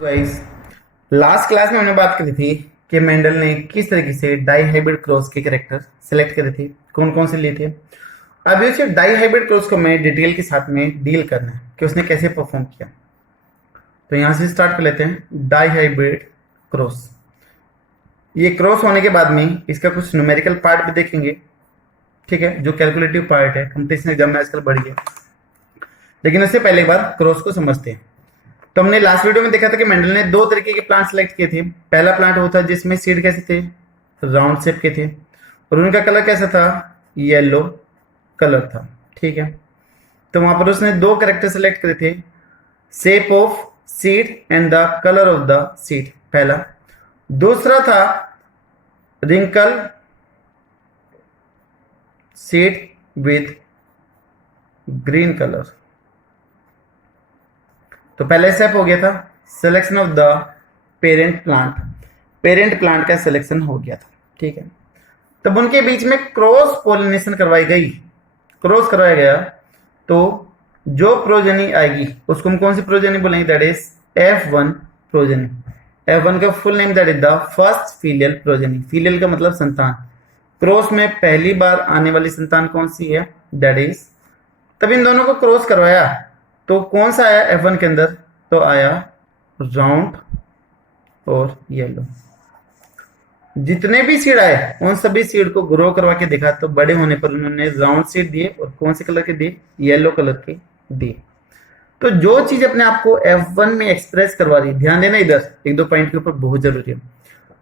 Guys, last class में हमने बात करी थी कि मेंडल ने किस तरीके से डाई हाइब्रिड क्रॉस के कैरेक्टर सेलेक्ट करे थे, कौन कौन से लिए थे। अब ये डाई हाइब्रिड क्रॉस को हमें डिटेल के साथ में डील करना है कि उसने कैसे परफॉर्म किया। तो यहां से स्टार्ट कर लेते हैं। डाई हाइब्रिड क्रॉस, ये क्रॉस होने के बाद में इसका कुछ न्यूमेरिकल पार्ट भी देखेंगे, ठीक है, जो कैलकुलेटिव पार्ट है। कंपटीशन एग्जाम में आजकल बढ़ गया, लेकिन उससे पहले एक बार क्रॉस को समझते हैं। तो हमने लास्ट वीडियो में देखा था कि मेंडल ने दो तरीके के प्लांट सेलेक्ट किए थे। पहला प्लांट वो था जिसमें सीड कैसे थे, राउंड शेप के थे, और उनका कलर कैसा था, येलो कलर था, ठीक है। तो वहां पर उसने दो कैरेक्टर सेलेक्ट करे थे, shape of seed and the colour of the seed, पहला। दूसरा था wrinkle seed with green colour. तो पहले स्टेप हो गया था selection of the parent plant, parent plant का सिलेक्शन हो गया था, ठीक है। तब उनके बीच में क्रॉस पोलिनेशन करवाई गई, क्रॉस करवाया गया। तो जो प्रोजेनी आएगी उसको हम कौन सी प्रोजेनी बोलेंगे, that is F1 progeny. F1 का full name that is the first filial progeny. Filial का मतलब संतान, क्रॉस में पहली बार आने वाली संतान कौन सी है, दैट इज। तब इन दोनों को क्रॉस करवाया तो कौन सा आया F1 के अंदर, तो आया राउंड और येलो। जितने भी सीड आए उन सभी सीड को ग्रो करवा के देखा, तो बड़े होने पर उन्होंने राउंड सीड दिए, और कौन से कलर के दिए, येलो कलर के दिए। तो जो चीज अपने आप को F1 में एक्सप्रेस करवा रही है, ध्यान देना इधर एक दो पॉइंट के ऊपर, बहुत जरूरी है।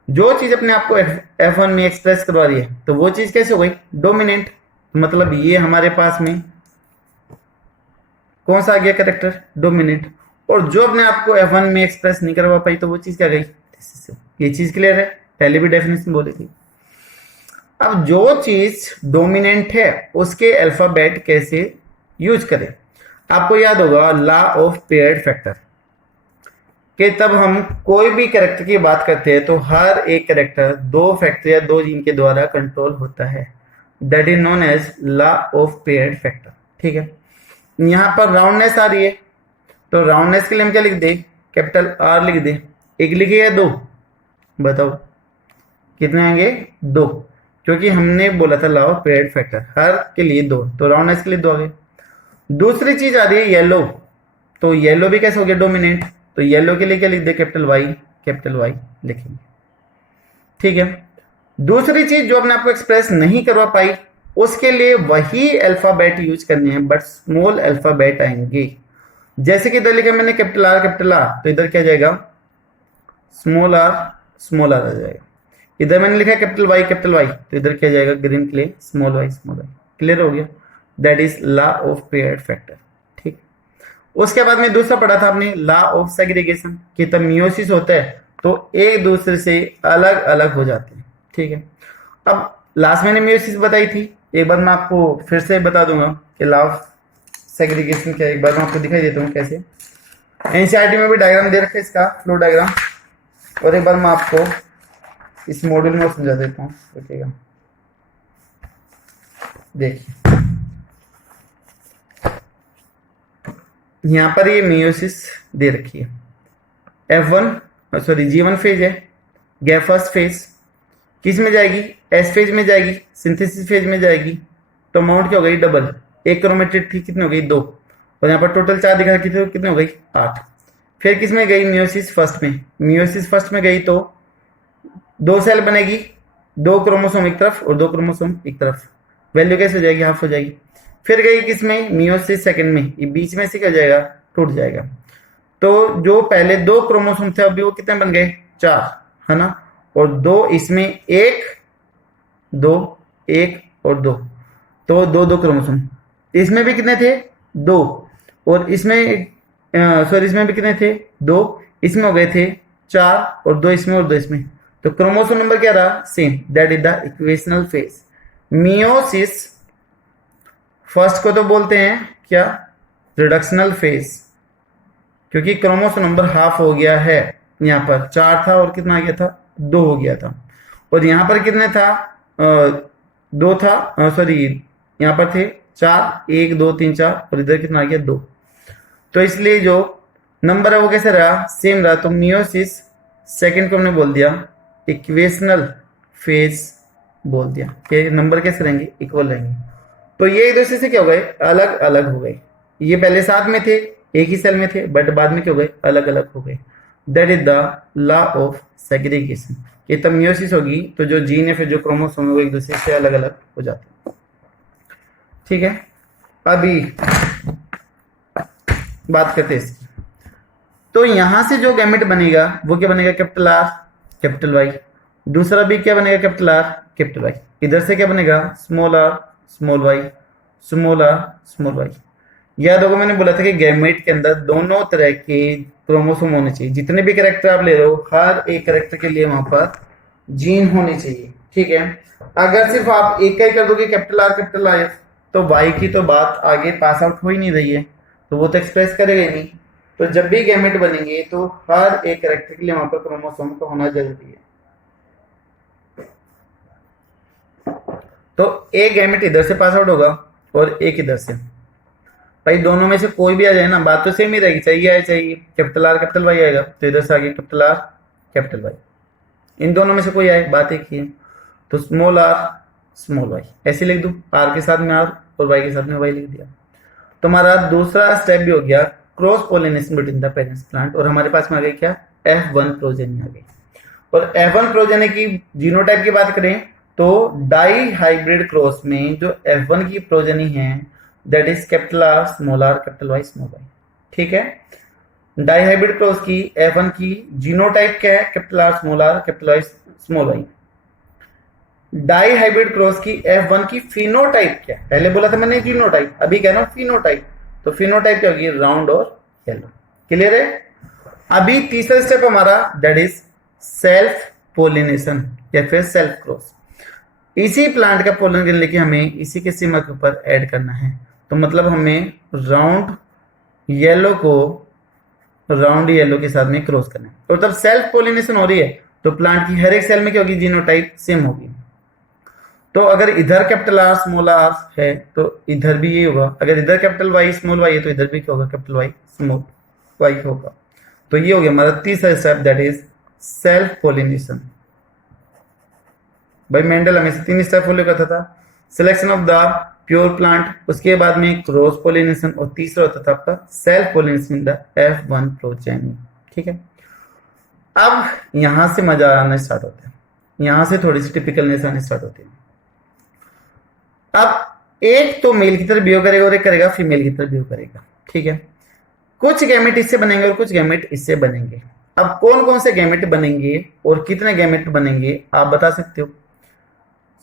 जो चीज अपने आप को F1 में एक्सप्रेस करवा रही है, तो वो चीज कैसे हो गई, डोमिनेंट। मतलब ये हमारे पास में कौन सा आ गया कैरेक्टर, डोमिनेंट। और जो अपने आप को F1 में एक्सप्रेस नहीं करवा पाई, तो वो चीज क्या गई, ये चीज क्लियर है, पहले भी डेफिनेशन बोली थी। अब जो चीज डोमिनेंट है उसके अल्फाबेट कैसे यूज करें। आपको याद होगा लॉ ऑफ पेयर्ड फैक्टर, कि तब हम कोई भी कैरेक्टर की बात करते हैं तो हर एक कैरेक्टर दो फैक्टर या दो जीन के द्वारा कंट्रोल होता है, that is known as law of paired factor, ठीक है। यहां पर राउंडनेस आ रही है, तो राउंडनेस के लिए हम क्या लिख दे, कैपिटल R लिख दे। एक लिखे या दो, बताओ कितने आएंगे, दो, क्योंकि हमने बोला था लॉ ऑफ पेयर्ड फैक्टर, हर के लिए दो, तो राउंडनेस के लिए दो आ गए। दूसरी चीज आ रही है येलो, तो येलो भी कैसे हो गया, डोमिनेंट। तो येलो के लिए क्या लिख दे, कैपिटल वाई लिखेंगे, ठीक है। दूसरी चीज जो अपने आपको एक्सप्रेस नहीं करवा पाई, उसके लिए वही अल्फाबेट यूज करने हैं, बट स्मॉल अल्फाबेट आएंगे। जैसे कि इधर लिखा मैंने कैपिटल आर, तो इधर क्या जाएगा, स्मॉल आर आ जाएगा। इधर मैंने लिखा कैपिटल वाई, तो इधर क्या जाएगा, ग्रीन के लिए स्मॉल वाई। क्लियर हो गया, that is law of paired factor, ठीक। उसके बाद में दूसरा पढ़ा था आपने लॉ ऑफ सेग्रीगेशन, कि तब मियोसिस होता है तो एक दूसरे से अलग अलग हो जाते हैं, ठीक है। अब लास्ट मैंने मियोसिस बताई थी, एक बार मैं आपको फिर से बता दूंगा कि लॉ ऑफ सेग्रीगेशन क्या है। एक बार मैं आपको दिखाई देता हूँ कैसे। एनसीईआरटी में भी डायग्राम दे रखा है इसका, फ्लो डायग्राम, और एक बार मैं आपको इस मॉड्यूल में समझा देता हूँ, देखिएगा। देखिए यहां पर ये मियोसिस दे रखी है, G1 फेज है, गैप फर्स्ट फेज किस में जाएगी, एस फेज में जाएगी, सिंथेसिस फेज में जाएगी। तो अमाउंट क्या हो गई, डबल। एक क्रोमेटिड थी, कितनी हो गई, दो, और यहाँ पर टोटल 4 दिखा रखी थी, तो कितनी हो गई, 8। फिर किस में गई, मियोसिस फर्स्ट में गई, तो 2 सेल बनेगी, 2 क्रोमोसोम एक तरफ और 2 क्रोमोसोम एक तरफ, वैल्यू कैसे हो जाएगी, हाफ हो जाएगी। फिर गई किसमें, मियोसिस सेकंड में, ये बीच में से क्या जाएगा, टूट जाएगा। तो जो पहले 2 क्रोमोसोम थे, अभी वो कितने बन गए, 4, है ना। और 2 इसमें, 1 2 1 और 2, तो 2 क्रोमोसोम। इसमें भी कितने थे, 2, और इसमें इसमें भी कितने थे, 2, इसमें हो गए थे 4, और 2 इसमें और 2 इसमें। तो क्रोमोसोम नंबर क्या रहा, same, that is the equational phase. Meiosis first को तो बोलते हैं क्या, रिडक्शनल फेज, क्योंकि क्रोमोसोम नंबर हाफ हो गया है। यहाँ पर 4 था और कितना आ गया था, 2 हो गया था। और यहाँ पर कितने था, 2 था, यहाँ पर थे 4, 1 2 3 4, और इधर कितना आ गया, 2। तो इसलिए जो नंबर है वो कैसे रहा, सेम रहा। तो मियोसिस सेकंड को हमने बोल दिया इक्वेशनल फेज बोल दिया कि नंबर कैसे रहेंगे, इक्वल रहेंगे। तो ये एक दूसरे से क्या हो गए, अलग अलग हो गए। ये पहले साथ में थे, एक ही सेल में थे, बट बाद में क्या हो गए, अलग अलग हो गए। That is the law of segregation. कि तब मियोसिस होगी तो जो जीन है फिर जो क्रोमोसोम है वो एक दूसरे से अलग अलग हो जाते हैं। ठीक है, अभी बात करते हैं इसकी। तो यहां से जो गैमेट बनेगा वो क्या बनेगा, कैपिटल आर कैपिटल वाई। दूसरा भी क्या बनेगा, कैपिटल आर कैपिटल वाई। इधर से क्या बनेगा, small R small Y small R small Y. याद होगा मैंने बोला था कि गैमेट के अंदर दोनों तरह के क्रोमोसोम होने चाहिए। जितने भी कैरेक्टर आप ले रहे हो हर एक कैरेक्टर के लिए वहां पर जीन होने चाहिए। ठीक है, अगर सिर्फ आप एक का ही कर दोगे कैपिटल आर तो वाई की तो बात आगे पास आउट हो ही नहीं रही है, तो वो तो एक्सप्रेस करेगा ही नहीं। तो जब भी गैमेट बनेंगे तो हर एक कैरेक्टर के लिए वहां पर क्रोमोसोम का होना जरूरी है। तो एक गैमेट इधर से पास आउट होगा और एक इधर से। भाई दोनों में से कोई भी आ जाए ना, बात तो सेम ही रहेगी, चाहिए आए चाहिए कैपिटल आर कैपिटल वाई आएगा, तो इधर से आगे कैपिटल आर कैपिटल वाई। इन दोनों में से कोई आए, बात एक ही है। तो स्मॉल आर स्मॉल वाई ऐसे लिख दूं, आर के साथ में आर और वाई के साथ में वाई लिख दिया। तो हमारा दूसरा स्टेप भी हो गया cross pollination between the parents plant. और हमारे पास में आ गई क्या, F1 प्रोजेनी आ गई। और F1 प्रोजेनी की जीनोटाइप की बात करें तो डाई हाइब्रिड क्रॉस में जो F1 की प्रोजेनी है that is capital R small R capital Y small Y. ठीक है, डाई हाइब्रिड क्रॉस की F1 की जीनोटाइप क्या है, capital R capital Y small Y. Dihybrid cross की F1 की फिनोटाइप क्या है, पहले बोला था मैंने जीनोटाइप, अभी कह रहा हूं फिनोटाइप। तो फिनोटाइप क्या होगी, राउंड और येलो। क्लियर है। अभी तीसरा स्टेप हमारा दैट इज सेल्फ पोलिनेशन या फिर सेल्फ क्रॉस। इसी प्लांट का पोलन लेके हमें इसी के सीमा के ऊपर ऐड करना है। तो मतलब हमें राउंड येलो को राउंड येलो के साथ में क्रॉस करना है। तो तब सेल्फ पोलिनेशन हो रही है तो प्लांट की हर एक सेल में क्या होगी, जीनोटाइप सेम होगी। तो अगर इधर कैपिटल आर स्मॉल आर है तो इधर भी ये होगा, अगर इधर कैपिटल वाई स्मॉल वाई है तो इधर भी क्या होगा, कैपिटल वाई स्मॉल वाई होगा। तो ये हो गया हमारा तीसरा step that is self pollination. भाई मेंडल हमें 3 स्टेप फॉलो करता था, selection of the pure plant, उसके बाद में क्रॉस पोलिनेशन और तीसरा होता था आपका self pollination in the F1 progeny. ठीक है, अब यहां से मजा आना स्टार्ट होता है, यहां से थोड़ी सी टिपिकलनेस आनी स्टार्ट होती है। अब एक तो मेल की तरफ बिहेव करेगा और एक करेगा फीमेल की तरफ बिहेव करेगा। ठीक है, कुछ गैमेट इससे बनेंगे और कुछ गैमेट इससे बनेंगे। अब कौन कौन से गैमेट बनेंगे और कितने गैमेट बनेंगे आप बता सकते हो।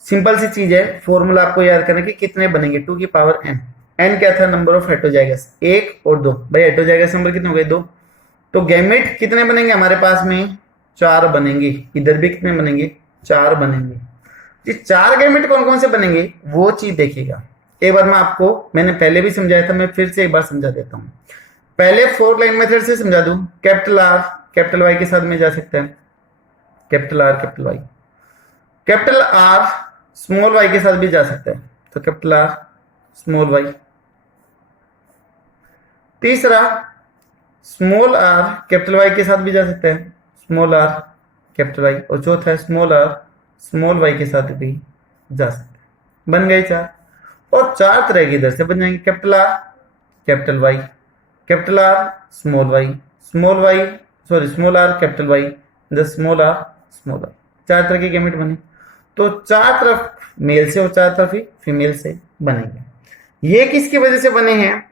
सिंपल सी चीज है, फॉर्मूला आपको याद करना कि कितने बनेंगे, 2 की पावर n। n क्या था, नंबर ऑफ हेटेरोजाइगस, 1 और 2। भाई हेटेरोजाइगस नंबर कितने हो गए, 2। तो गैमेट कितने बनेंगे हमारे पास में, 4 बनेंगे। इधर भी कितने बनेंगे, 4 बनेंगे। ये 4 गैमेट कौन कौन से बनेंगे वो चीज देखिएगा। एक बार मैं आपको, मैंने पहले भी समझाया था, मैं फिर से एक बार समझा देता हूँ। पहले 4 लाइन मेथड से समझा दूं। कैपिटल आर कैपिटल वाई के साथ में जा सकते हैं, capital R capital Y. Capital R small Y के साथ भी जा सकते हैं, तो कैपिटल आर स्मॉल वाई। तीसरा स्मॉल आर कैपिटल वाई के साथ भी जा सकते हैं, स्मॉल आर कैपिटल वाई। और चौथा है स्मॉल आर स्मॉल वाई के साथ भी जा सकते हैं। बन गए 4। और 4 तरह के इधर से बन जाएंगे, capital R capital Y, capital R small Y, small R capital Y, the small R small Y. 4 तरह के गैमेट बने। तो 4 तरफ मेल से और 4 तरफ ही फीमेल से बनेंगे। ये किसकी वजह से बने हैं,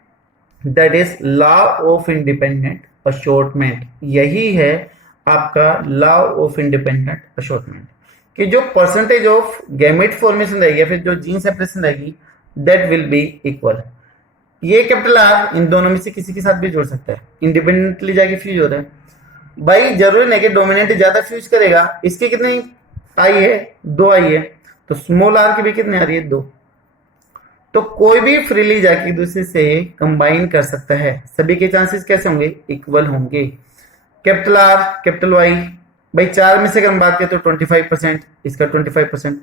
that is law of independent assortment. यही है आपका लॉ ऑफ इंडिपेंडेंट अशॉर्टमेंट कि जो परसेंटेज ऑफ गैमेट फॉर्मेशन रहेगी या फिर जो जीन सेपरेशन रहेगी दैट विल बी इक्वल। ये कैपिटल आर इन दोनों में से किसी के साथ भी जोड़ सकता है, इंडिपेंडेंटली जाके फ्यूज हो रहा है। भाई जरूरी नहीं कि डोमिनेंट ज्यादा फ्यूज करेगा। इसके कितने आई है, 2 आई है, तो स्मॉल आर की भी कितने आ रही है, 2। तो कोई भी फ्रीली जाके दूसरे से कंबाइन कर सकता है। सभी के चांसेस कैसे होंगे, इक्वल होंगे। कैपिटल आर कैपिटल वाई, भाई 4 में से अगर हम बात करें तो 25%, इसका 25%।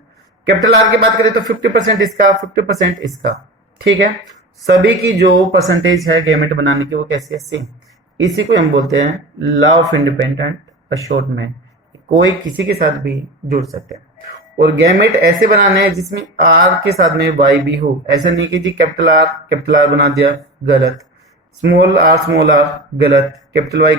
कैपिटल आर की बात करें तो 50% इसका, 50% इसका। ठीक है, सभी की जो परसेंटेज है गैमेट बनाने की वो कैसी है, सेम। इसी को हम बोलते हैं लॉ ऑफ इंडिपेंडेंट अशोर्टमेंट। कोई किसी के साथ भी जुड़ सकते हैं। और गैमेट ऐसे बनाने हैं जिसमें आर के साथ में वाई भी हो। ऐसा नहीं कि जी कैपिटल आर बना दिया, गलत। स्मॉल आर गलत। कैपिटल वाई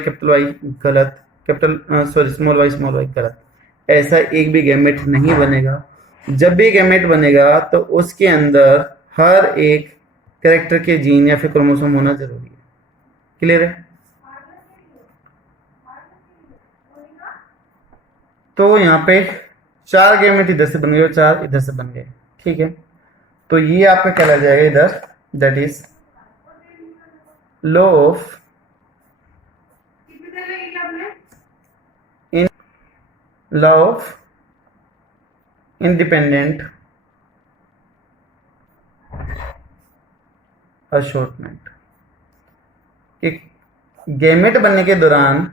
गलत। स्मॉल वाई गलत। ऐसा एक भी गैमेट नहीं बनेगा। जब भी गैमेट बनेगा तो उसके अंदर हर एक कैरेक्टर के जीन या फिर क्रोमोसोम होना जरूरी है। क्लियर है? तो यहाँ पे 4 गैमेट इधर से बन गए और 4 इधर से बन गए। ठीक है, तो ये आपका कहला जाएगा इधर, that is law of law of independent assortment. एक गैमेट बनने के दौरान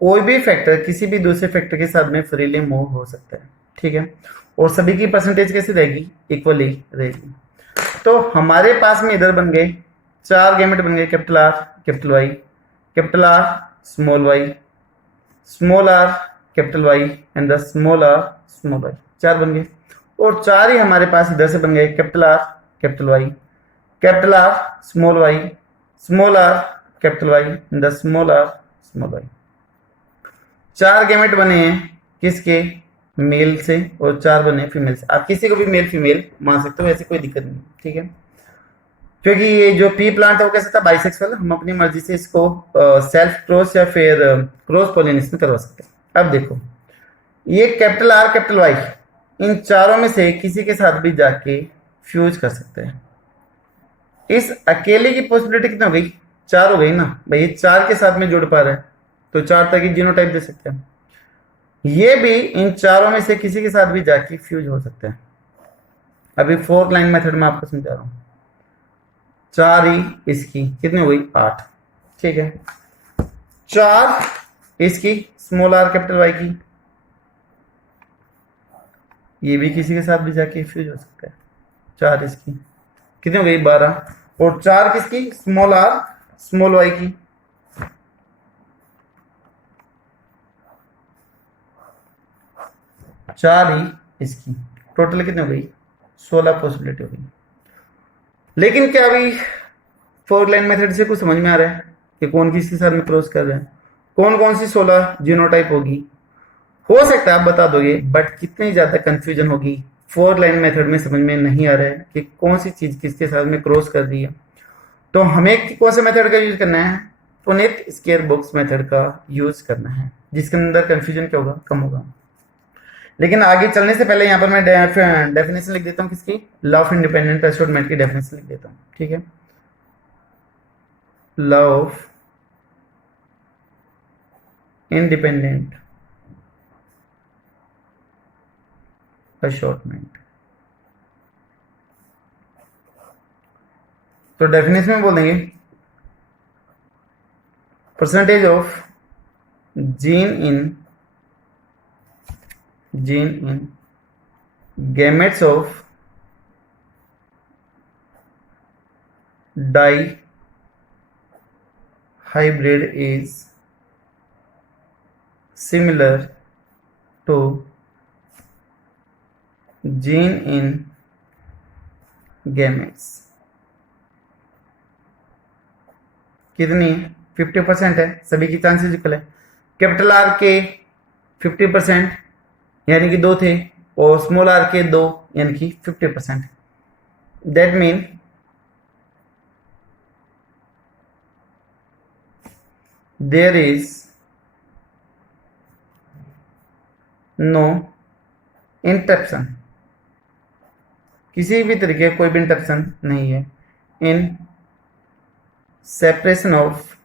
कोई भी फैक्टर किसी भी दूसरे फैक्टर के साथ में फ्रीली मूव हो सकता है। ठीक है, और सभी की परसेंटेज कैसे रहेगी? इक्वली रहेगी। तो हमारे पास में इधर बन गए 4 गैमेट बन गए, capital R capital R small R capital Y and the small Y. 4 बन गए। और 4 ही हमारे पास इधर से बन गए, capital R capital R small R capital Y and the small Y. 4 gamete बने हैं किसके? मेल से, और 4 बने फीमेल से। आप किसी को भी मेल फीमेल मान सकते हो, ऐसी कोई दिक्कत नहीं। ठीक है, क्योंकि ये जो पी प्लांट है वो कैसा था? बाइसेक्सुअल। हम अपनी मर्जी से इसको सेल्फ क्रॉस या फिर क्रॉस पोलिनेशन करवा सकते हैं। अब देखो, ये कैपिटल आर कैपिटल वाई इन चारों में से किसी के साथ भी जाके फ्यूज कर सकते हैं। इस अकेले की पॉसिबिलिटी कितना हो गई? 4 हो गई ना भाई। ये 4 के साथ में जुड़ पा रहा है तो 4 तक ही जीनोटाइप दे सकते हैं। ये भी इन चारों में से किसी के साथ भी जाके फ्यूज हो सकते हैं। अभी 4 लाइन मेथड में आपको समझा रहा हूं। 4 ही इसकी कितनी हो गई? 8। ठीक है, 4 इसकी स्मॉल आर कैपिटल वाई की, ये भी किसी के साथ भी जाके फ्यूज हो सकता है। 4 इसकी कितनी हो गई? 12। और 4 किसकी? स्मॉल आर स्मॉल वाई की। 4 ही इसकी। टोटल कितनी हो गई? 16 पॉसिबिलिटी हो गई। लेकिन क्या अभी 4 लाइन मेथड से कुछ समझ में आ रहा है कि कौन किसके साथ में क्रॉस कर रहे हैं? कौन कौन सी 16 जीनोटाइप होगी? हो सकता है आप बता दोगे, बट कितनी ज्यादा कंफ्यूजन होगी। 4 लाइन मेथड में समझ में नहीं आ रहा है कि कौन सी चीज किसके साथ में क्रॉस कर रही है। तो हमें कौन से मेथड का यूज करना है? पुनेट स्क्वायर बॉक्स मेथड का यूज करना है, जिसके अंदर कंफ्यूजन क्या होगा? कम होगा। लेकिन आगे चलने से पहले यहाँ पर मैं डेफिनेशन लिख देता हूँ किसकी? लॉ ऑफ इंडिपेंडेंट अशोर्टमेंट की डेफिनेशन लिख देता हूँ। ठीक है, लॉ ऑफ इंडिपेंडेंट अशोर्टमेंट। तो डेफिनेशन में बोल देंगे percentage of gene in gametes of dihybrid is similar to gene in gametes। कितनी? 50% है, सभी की चांसेस इक्वल है। कैपिटल आर के 50% यानी कि 2 थे, और स्मॉल आर के 2 यानी कि 50%। That mean there is no interruption, किसी भी तरीके कोई भी इंटरप्शन नहीं है in separation of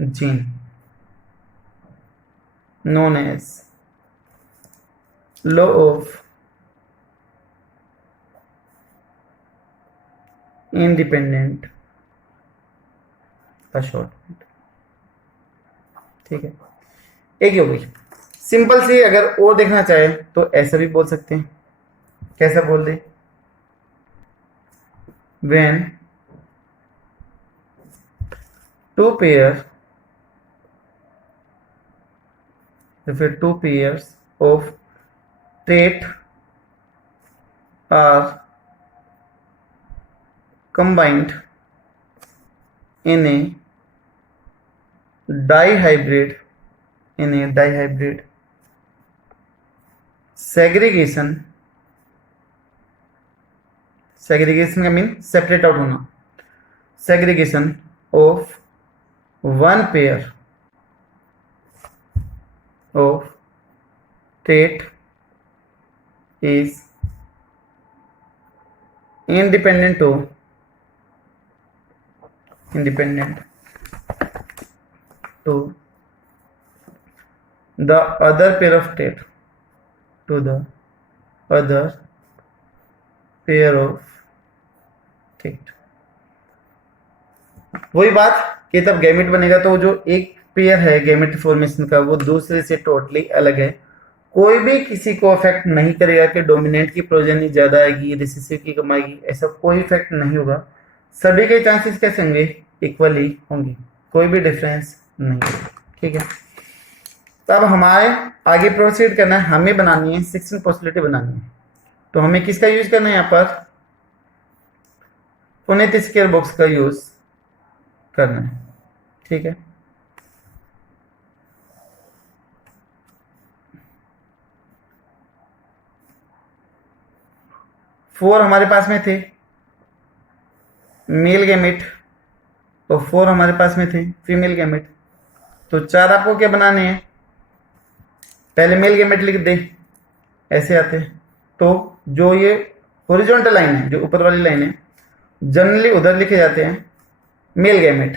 gene known as law of independent assortment। ठीक है, एक ही हो गई। सिंपल सी अगर और देखना चाहे तो ऐसा भी बोल सकते हैं। कैसा बोल दे? when two pair फिर two pairs of trait are combined in a dihybrid segregation का मीन सेपरेट आउट होना, segregation of one pair of trait is independent to the other pair of trait वही बात कि तब गैमेट बनेगा तो जो एक पेयर है गैमेट फॉर्मेशन का वो दूसरे से टोटली अलग है, कोई भी किसी को अफेक्ट नहीं करेगा कि डोमिनेंट की प्रोजेनी ज्यादा आएगी रिसेसिव की कम आएगी, ऐसा कोई इफेक्ट नहीं होगा। सभी के चांसेस कैसे होंगे? इक्वली होंगे, कोई भी डिफरेंस नहीं होगा। ठीक है, तब हमारे आगे प्रोसीड करना है, हमें बनानी है 16 पॉसिबिलिटी बनानी है। तो हमें किसका यूज करना है? यहाँ पर पुनेट स्क्वायर बॉक्स का यूज करना है। ठीक है, फोर हमारे पास में थे मेल गैमेट और 4 हमारे पास में थे फीमेल गैमेट। तो 4 आपको क्या बनाने हैं? पहले मेल गैमेट लिख दे, ऐसे आते हैं। तो जो ये हॉरिजॉन्टल लाइन है, जो ऊपर वाली लाइन है, जनरली उधर लिखे जाते हैं मेल गैमेट,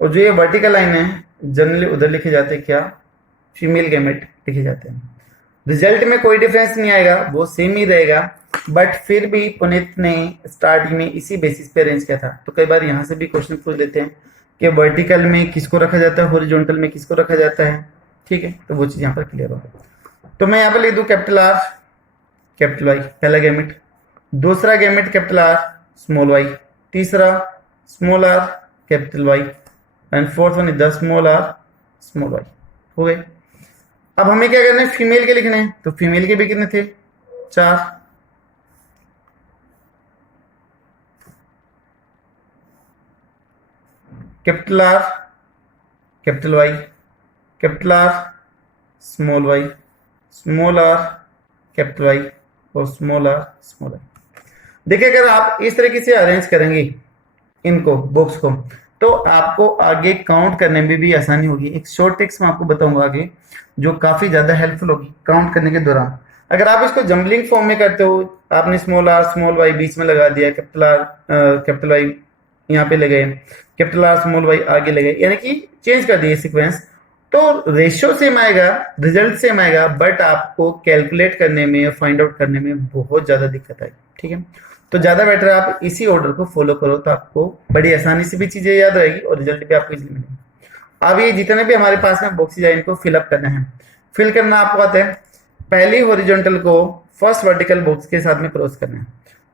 और जो ये वर्टिकल लाइन है जनरली उधर लिखे जाते हैं क्या? फीमेल गैमेट लिखे जाते हैं। रिजल्ट में कोई डिफरेंस नहीं आएगा, वो सेम ही रहेगा, बट फिर भी पुनीत ने स्टार्टिंग में इसी बेसिस पे अरेंज किया था। तो कई बार यहाँ से भी क्वेश्चन पूछ देते हैं कि वर्टिकल में किसको रखा जाता है, हॉरिजॉन्टल में किसको रखा जाता है। ठीक है, तो वो चीज यहाँ पर क्लियर होगा। तो मैं यहाँ पर लिख दूं कैपिटल आर कैपिटल वाई, पहला गैमेट, दूसरा gamete capital R small Y, तीसरा small R capital Y, and fourth one is the small R small Y. हो गए। अब हमें क्या करना है? फीमेल के लिखने हैं। तो फीमेल के भी कितने थे? 4। Capital R capital Y, capital R small Y, small R capital Y और स्मॉल आर स्मॉल वाई। देखिए, अगर आप इस तरीके से अरेंज करेंगे इनको बॉक्स को, तो आपको आगे काउंट करने में भी आसानी होगी। एक शॉर्ट ट्रिक्स मैं आपको बताऊंगा आगे, जो काफी ज्यादा हेल्पफुल होगी काउंट करने के दौरान। अगर आप इसको जम्बलिंग फॉर्म में करते हो, आपने स्मॉल आर स्मॉल वाई बीच में लगा दिया, कैपिटल आर कैपिटल वाई यहाँ पे लगाए, कैपिटल आर स्मॉल वाई आगे लगाए, यानी कि चेंज कर दिए सीक्वेंस, तो रेशियो सेम आएगा, रिजल्ट सेम आएगा, बट आपको कैलकुलेट करने में, फाइंड आउट करने में बहुत ज्यादा दिक्कत आएगी। ठीक है, तो ज्यादा बेटर आप इसी ऑर्डर को फॉलो करो, तो आपको बड़ी आसानी से भी चीजें याद रहेगी और रिजल्ट भी आपको इजीली मिलेगा। अब ये जितने भी हमारे पास में बॉक्सेज है, इनको फिलअप करना है। फिल करना आपको आता है, पहली हॉरिजॉन्टल को फर्स्ट वर्टिकल बॉक्स के साथ में क्रॉस करना है।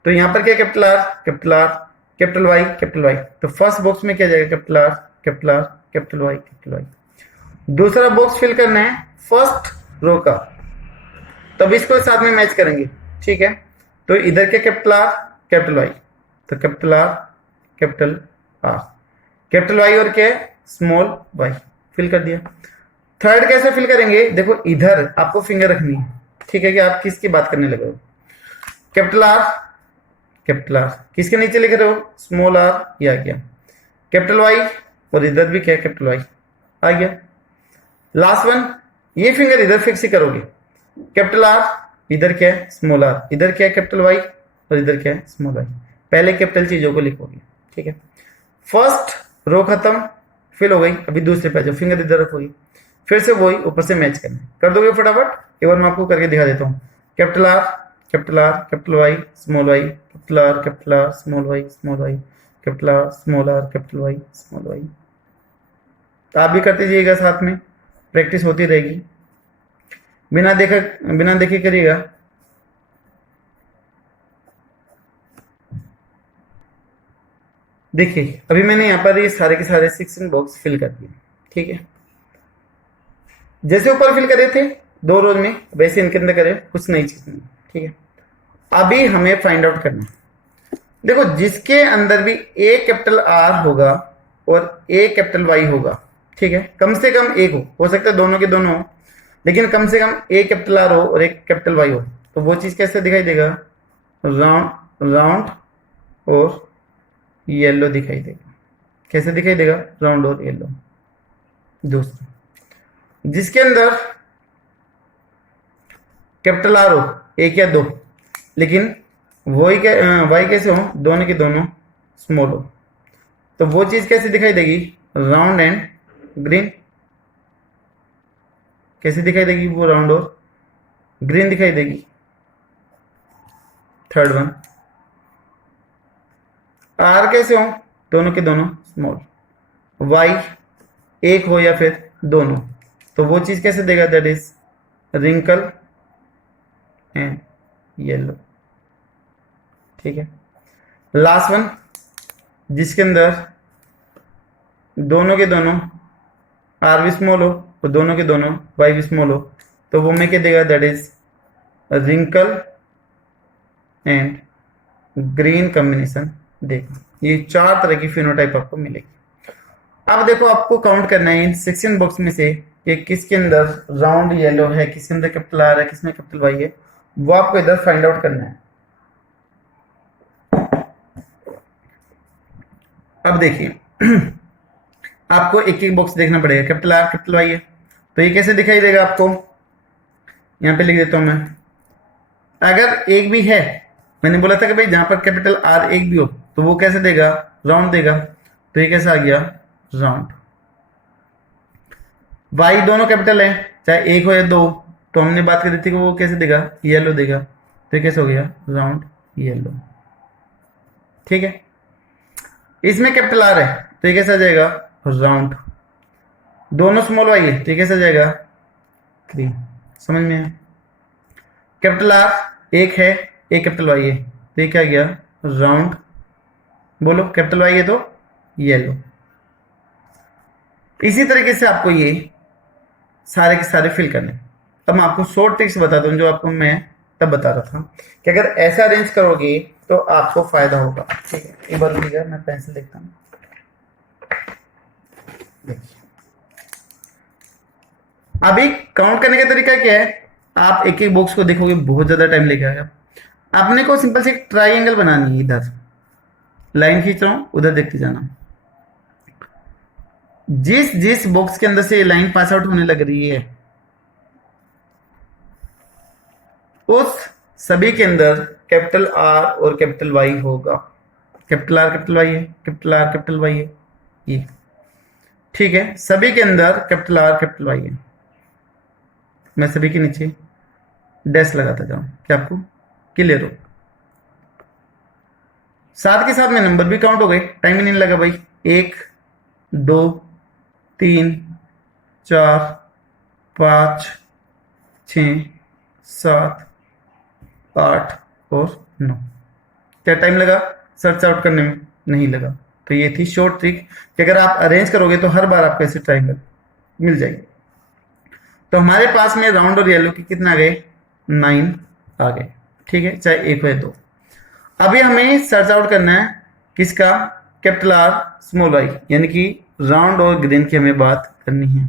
तो यहाँ पर क्या? Capital R capital R capital Y capital Y. तो फर्स्ट बॉक्स में क्या जाएगा? Capital R capital R capital Y capital Y. दूसरा बॉक्स फिल करना है फर्स्ट रो का, तब इसको साथ में मैच करेंगे। ठीक है, तो इधर क्या? कैपिटल आर कैपिटल वाई, तो capital R capital R capital Y और क्या? Small Y. फिल कर दिया। थर्ड कैसे फिल करेंगे? देखो, इधर आपको फिंगर रखनी है। ठीक है, कि आप किसकी बात करने लगे हो? कैपिटल आर कैपिटल आर, किसके नीचे लिख रहे हो? स्मॉल आर, ये आ गया। कैपिटल वाई, और इधर भी क्या? कैपिटल वाई आ गया। लास्ट वन, ये फिंगर इधर फिक्स ही करोगे। कैपिटल आर, इधर क्या है? स्मॉल आर, इधर क्या है? कैपिटल वाई, और इधर क्या है? Small Y. पहले कैपिटल चीजों को लिखोगे। ठीक है, फर्स्ट रो खत्म, फिल हो गई। अभी दूसरे पे जो फिंगर इधर रखोगे, फिर से वही ऊपर से मैच करना है। कर दोगे फटाफट? एक बार मैं आपको करके दिखा देता हूँ। Capital R capital R capital Y small Y, capital R small Y small Y, capital R small R capital Y small Y. तो आप भी करते जाइएगा, साथ में प्रैक्टिस होती रहेगी। बिना देखे करिएगा। देखिए अभी मैंने यहाँ पर ये सारे के सारे 16 बॉक्स फिल कर दिए, ठीक है। जैसे ऊपर फिल करे थे 2 रोज में, वैसे इनके अंदर करे, कुछ नई चीज नहीं, ठीक है। अभी हमें फाइंड आउट करना है। देखो जिसके अंदर भी ए कैपिटल आर होगा और ए कैपिटल वाई होगा, ठीक है, कम से कम एक हो सकता है दोनों के दोनों हो, लेकिन कम से कम ए कैपिटल आर हो और एक कैपिटल वाई हो, तो वो चीज कैसे दिखाई देगा? राउंड राउंड और येलो दिखाई देगा। कैसे दिखाई देगा? राउंड और येलो। दोस्तों जिसके अंदर कैपिटल आर हो, एक या दो, लेकिन वाई कैसे हो? दोनों के दोनों स्मॉल हो, तो वो चीज कैसे दिखाई देगी? Round and green. कैसे दिखाई देगी? वो राउंड और ग्रीन दिखाई देगी। थर्ड वन, आर कैसे हो? दोनों के दोनों स्मॉल। वाई एक हो या फिर दोनों, तो वो चीज कैसे देगा? That is wrinkle and yellow, ठीक है। लास्ट वन, जिसके अंदर दोनों के दोनों आर भी स्मॉल हो और दोनों के दोनों वाई भी स्मॉल हो, तो वो मैं क्या देगा? That is wrinkle and green combination देगा। ये 4 तरह की फिनोटाइप आपको मिलेगी। अब देखो आपको काउंट करना है इन 16 बॉक्स में से कि किसके अंदर राउंड येलो है, किसके अंदर कैपिटल आर है, किसमें कैपिटल वाई है, वो आपको इधर फाइंड आउट करना है। अब देखिए आपको एक एक बॉक्स देखना पड़ेगा। कैपिटल आर कैपिटल वाई है, तो ये कैसे दिखाई देगा आपको? यहां पे लिख देता हूं मैं। अगर एक भी है, मैंने बोला था कि भाई जहां पर कैपिटल आर एक भी हो तो वो कैसे देगा? राउंड देगा। तो ये कैसे आ गया? राउंड। वाई दोनों कैपिटल है, चाहे एक हो या दो, तो हमने बात करी थी कि वो कैसे देगा? येलो देगा। तो ये कैसे हो गया? राउंड येलो, ठीक है। इसमें कैपिटल आर है तो ये कैसे आ जाएगा? राउंड। दोनों स्मॉल वाई है तो ये कैसे आ जाएगा? ग्रीन। समझ में है? कैपिटल आर एक है, एक कैपिटल वाई है, तो ये क्या गया? राउंड। बोलो कैपिटल वाई है तो येलो। इसी तरीके से आपको ये सारे के सारे फिल करने। अब मैं आपको शॉर्ट ट्रिक्स बताता हूँ जो आपको मैं तब बता रहा था कि अगर ऐसा अरेंज करोगे तो आपको फायदा होगा, ठीक है। एक बार रुकिएगा, मैं पेंसिल देखता हूँ। देखिए अभी काउंट करने का तरीका क्या है? आप एक एक बॉक्स को देखोगे बहुत ज्यादा टाइम लेके आएगा। आपने को सिंपल से एक ट्राइंगल बनानी है। इधर लाइन खींच रहा हूं, उधर देखते जाना। जिस जिस बॉक्स के अंदर से ये लाइन पास आउट होने लग रही है उस सभी के अंदर कैपिटल आर और कैपिटल वाई होगा। कैपिटल आर कैपिटल वाई है, कैपिटल आर कैपिटल वाई है, ये ठीक है। सभी के अंदर कैपिटल आर कैपिटल वाई है। मैं सभी के नीचे डैश लगाता जाऊं कि आपको क्लियर हो। साथ के साथ में नंबर भी काउंट हो गए, टाइम ही नहीं लगा भाई। 1 2 3 4 5 6 7 8 और 9। क्या टाइम लगा सर्च आउट करने में? नहीं लगा। तो ये थी शॉर्ट ट्रिक कि अगर आप अरेंज करोगे तो हर बार आपको ऐसे ट्राइंगल मिल जाएगी। तो हमारे पास में राउंड और येलो की कितना आ गए? 9 आ गए, ठीक है, चाहे एक हो या दो। अभी हमें सर्च आउट करना है किसका? कैपिटल आर स्मॉल वाई, यानी कि राउंड और ग्रीन की हमें बात करनी है,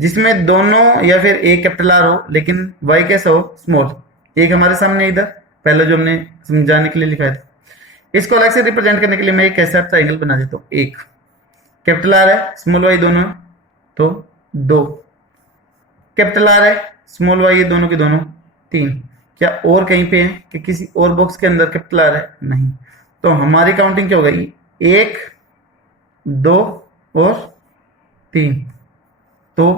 जिसमें दोनों या फिर एक कैपिटल आर हो लेकिन वाई कैसा हो? स्मॉल। एक हमारे सामने इधर पहले जो हमने समझाने के लिए लिखा था, इसको अलग से रिप्रेजेंट करने के लिए मैं एक ऐसा ट्राइंगल बना देता हूँ। एक कैपिटल आर है, स्मॉल वाई दोनों, तो 2 कैपिटल आर है, स्मॉल वाई है, दोनों के दोनों 3। क्या और कहीं पे है कि किसी और बॉक्स के अंदर कैपिटल आर है? नहीं। तो हमारी काउंटिंग क्या हो गई? 1 2 और 3। तो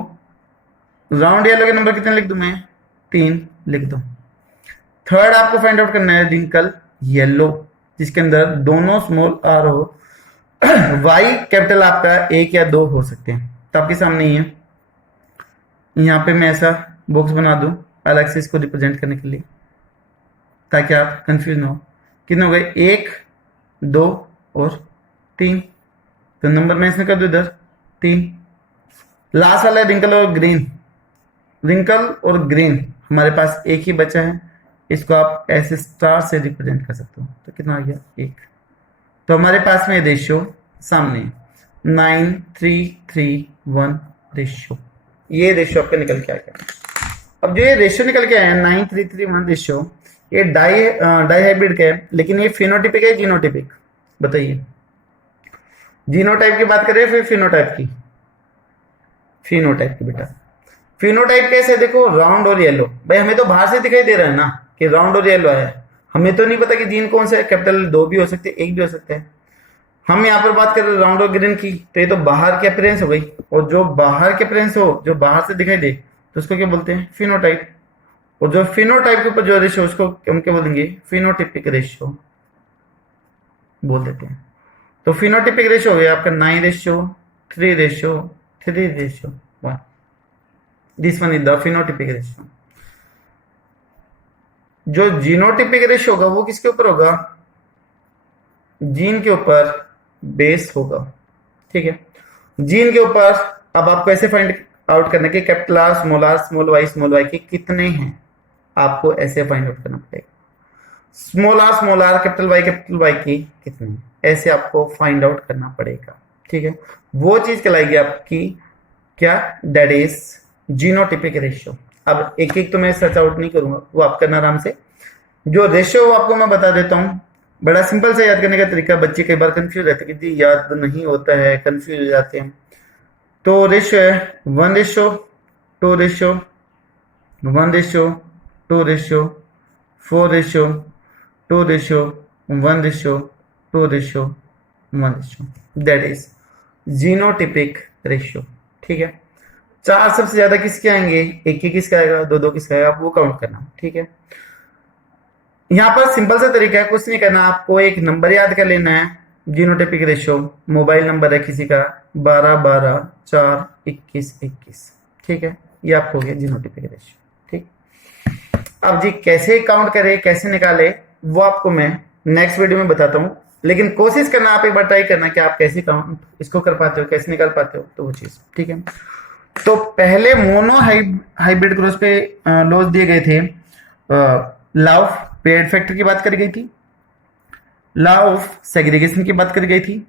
राउंड येलो के नंबर कितने लिख दूं मैं? 3 लिख दो। थर्ड आपको फाइंड आउट करना है रिंकल येलो, जिसके अंदर दोनों स्मॉल आर हो। वाई कैपिटल आपका 1 या 2 हो सकते हैं, तो आपके सामने ही है। यहां पे मैं ऐसा बॉक्स बना दूं अलग से इसको रिप्रेजेंट करने के लिए, ताकि आप कंफ्यूज ना हो। कितने हो गए? 1 2 और 3, तो नंबर मेंशन कर दो इधर 3। लास्ट वाला है रिंकल और ग्रीन, रिंकल और ग्रीन हमारे पास एक ही बचा है, इसको आप ऐसे स्टार से रिप्रेजेंट कर सकते हो। तो कितना आ गया 1। तो हमारे पास में रेशियो सामने 9:3:3:1 रेशियो, ये रेशियो आपका निकल के आ गया। अब जो ये रेशियो निकल के आया 9:3:3:1 रेशियो, ये डाई हाइब्रिड का है, लेकिन ये फिनोटिपिक है जीनोटिपिक? बताइए, जीनोटाइप की बात करें फिर फिनोटाइप की? फिनोटाइप की बेटा। फिनोटाइप कैसे? देखो राउंड और येलो, भाई हमें तो बाहर से दिखाई दे रहा है ना कि राउंड और येलो है, हमें तो नहीं पता कि जीन कौन सा है। कैपिटल 2 भी हो सकते हैं, 1 भी हो सकता है। हम यहाँ पर बात कर रहे हैं राउंड और ग्रीन की, तो ये तो बाहर की अपीयरेंस हो गई, और जो बाहर की अपीयरेंस हो, जो बाहर से दिखाई दे, तो उसको क्या बोलते हैं? फिनोटाइप। और जो फिनोटाइप के ऊपर जो रेशियो, उसको हम क्या बोलेंगे? फिनोटिपिक रेशियो बोल देते हैं। तो फिनोटिपिक रेशियो हो गया आपका 9:3:3:1। This one is the phenotypic ratio. जो जीनोटिपिक रेशियो होगा वो किसके ऊपर होगा? जीन के ऊपर बेस होगा, ठीक है। जीन के ऊपर अब आपको ऐसे फाइंड आउट करना कि कैपिटल आर, स्मॉल वाई के कितने हैं, आपको ऐसे फाइंड आउट करना पड़ेगा। स्मॉल आर कैपिटल वाई की कितने हैं, ऐसे आपको फाइंड आउट करना पड़ेगा, ठीक है। वो चीज कहलाएगी आपकी क्या? That is genotypic ratio. अब एक एक तो मैं सर्च आउट नहीं करूंगा, वो आप करना आराम से। जो रेशियो आपको मैं बता देता हूं, बड़ा सिंपल से याद करने का तरीका। बच्चे कई बार कंफ्यूज रहते हैं कि जी याद नहीं होता है, कंफ्यूज हो जाते हैं। तो रेशियो है 1:2:1:4:2:1:1:2:1:1, दैट इज जीनोटिपिक रेशियो, ठीक है। 4 सबसे ज्यादा किसके आएंगे? 1 किसका आएगा, 2 किसका आएगा, आप वो काउंट करना, ठीक है। यहाँ पर सिंपल सा तरीका है, कुछ नहीं करना, आपको एक नंबर याद कर लेना है। जीनोटिपिक रेशियो मोबाइल नंबर है किसी का 12:12:4:21:21, ठीक है। ये आपको हो गया जीनोटिपिक रेशियो, ठीक। अब जी कैसे काउंट करे, कैसे निकाले, वो आपको मैं नेक्स्ट वीडियो में बताता हूँ। लेकिन कोशिश करना, आप एक बार ट्राई करना कि आप कैसे काउंट इसको कर पाते हो, कैसे निकाल पाते हो, तो वो चीज, ठीक है। तो पहले मोनो हाइब्रिड क्रॉस पे लॉज दिए गए थे। लॉ ऑफ पेयर्ड फैक्टर की बात करी गई थी, लॉ ऑफ सेग्रीगेशन की बात करी गई थी,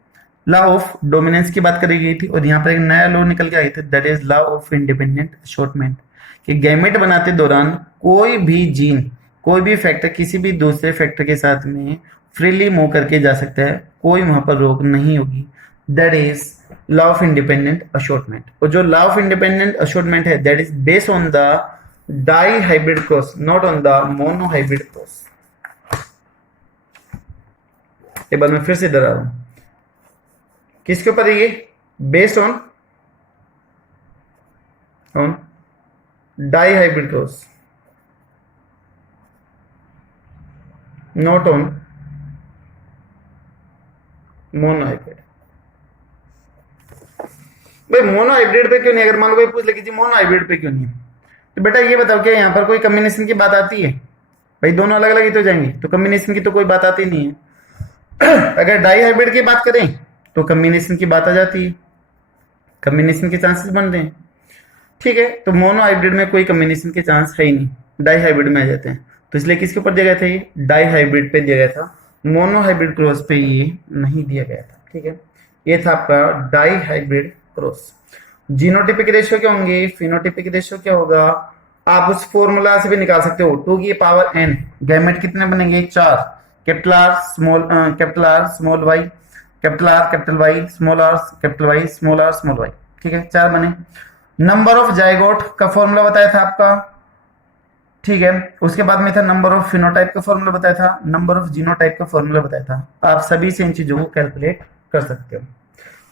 लॉ ऑफ डोमिनेंस की बात करी गई थी, और यहाँ पर एक नया लॉ निकल के आई थी, that is law of independent assortment, कि गैमेट बनाते दौरान कोई भी जीन, कोई भी फैक्टर किसी भी दूसरे फैक्टर के साथ में फ्रीली मूव करके जा सकता है, कोई वहां पर रोक नहीं होगी। That is law of independent assortment. और जो लॉ ऑफ इंडिपेंडेंट अशॉर्टमेंट है, that is based on the dihybrid cross, not on the monohybrid cross. एक बार मैं फिर से दोहरा रहा हूं, किसके ऊपर है ये? Based on dihybrid cross, not on monohybrid. भाई मोनो हाइब्रिड पे क्यों नहीं? अगर मान लो कोई पूछ ले कि जी मोनो हाइब्रिड पे क्यों नहीं है, तो बेटा ये बताओ क्या यहाँ पर कोई कम्बिनेशन की बात आती है? भाई दोनों अलग अलग ही तो जाएंगे, तो कम्बिनेशन की तो कोई बात आती नहीं है। अगर डाई हाइब्रिड की बात करें तो कम्बिनेशन की बात आ जाती है, कम्बिनेशन के चांसेस बन रहे हैं, ठीक है। तो मोनो हाइब्रिड में कोई कम्बिनेशन के चांस है ही नहीं, डाई हाइब्रिड में आ जाते हैं। तो इसलिए किसके ऊपर दिया गया था? ये डाई हाइब्रिड पे दिया गया था, मोनो हाइब्रिड क्रॉस पे ये नहीं दिया गया था, ठीक है। ये था आपका dihybrid cross. Genotypic ratio क्या होंगे, फिनोटिपिक रेशियो क्या होगा, आप उस फॉर्मूला से भी निकाल सकते हो। 2 की पावर n, गैमेट कितने बनेंगे? 4, capital R small Y, capital R capital Y, small R capital Y, small R small Y, ठीक है, 4 बने। नंबर ऑफ जाइगोट का फॉर्मूला बताया था आपका, ठीक है। उसके बाद में था नंबर ऑफ फिनोटाइप का फॉर्मूला बताया था, नंबर ऑफ जीनोटाइप का फॉर्मूला बताया था। आप सभी से इन चीजों को कैलकुलेट कर सकते हो।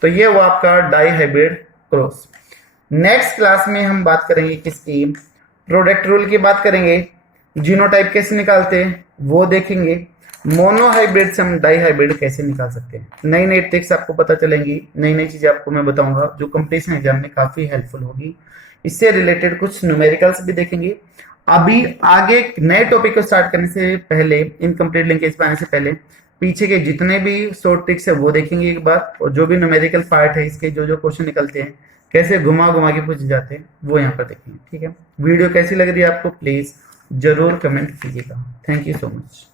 तो ये वो आपका dihybrid cross. Next class में हम बात करेंगे किसकी? प्रोडक्ट रूल की बात करेंगे, जीनोटाइप कैसे निकालते हैं वो देखेंगे, मोनो हाइब्रिड से हम डाई हाइब्रिड कैसे निकाल सकते हैं। नई नई ट्रिक्स आपको पता चलेंगी, नई नई चीजें आपको मैं बताऊंगा जो कंपटीशन एग्जाम में काफी हेल्पफुल होगी। इससे रिलेटेड कुछ न्यूमेरिकल्स भी देखेंगे। अभी आगे नए टॉपिक को स्टार्ट करने से पहले, इनकम्प्लीट लिंकेज पे आने से पहले पीछे के जितने भी शॉर्ट ट्रिक्स है वो देखेंगे एक बार, और जो भी न्यूमेरिकल पार्ट है इसके जो जो क्वेश्चन निकलते हैं कैसे घुमा घुमा के पूछे जाते हैं वो यहाँ पर देखेंगे। ठीक है, वीडियो कैसी लग रही है आपको प्लीज जरूर कमेंट कीजिएगा। Thank you so much.